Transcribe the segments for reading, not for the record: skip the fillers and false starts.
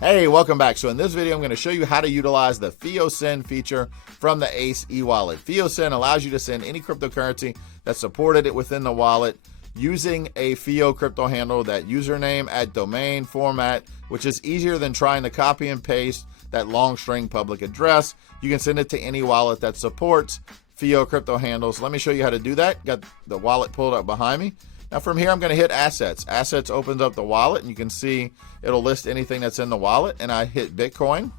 Hey, welcome back. So in this video, I'm going to show you how to utilize the FIO Send feature from the Ace eWallet. FIO Send allows you to send any cryptocurrency that's supported it within the wallet using a FIO crypto handle, that username at domain format, which is easier than trying to copy and paste that long string public address. You can send it to any wallet that supports FIO crypto handles. Let me show you how to do that. Got the wallet pulled up behind me. Now from here, I'm going to hit Assets. Assets opens up the wallet, and you can see it'll list anything that's in the wallet, and I hit Bitcoin.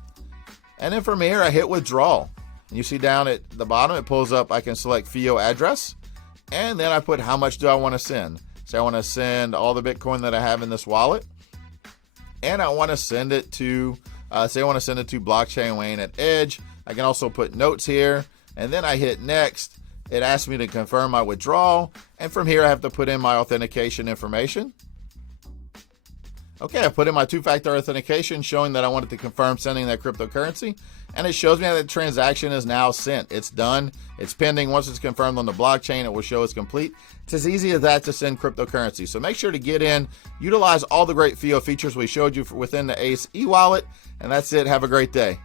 And then from here, I hit Withdrawal. And you see down at the bottom, it pulls up, I can select FIO address, and then I put how much do I want to send. So I want to send all the Bitcoin that I have in this wallet, and I want to send it to, say I want to send it to Blockchain Wayne at Edge. I can also put notes here, and then I hit Next. It asks me to confirm my withdrawal, and from here I have to put in my authentication information. Okay, I put in my two-factor authentication showing that I wanted to confirm sending that cryptocurrency, and it shows me that the transaction is now sent. It's done. It's pending. Once it's confirmed on the blockchain, it will show it's complete. It's as easy as that to send cryptocurrency. So make sure to get in, utilize all the great FIO features we showed you within the Ace eWallet, and that's it. Have a great day.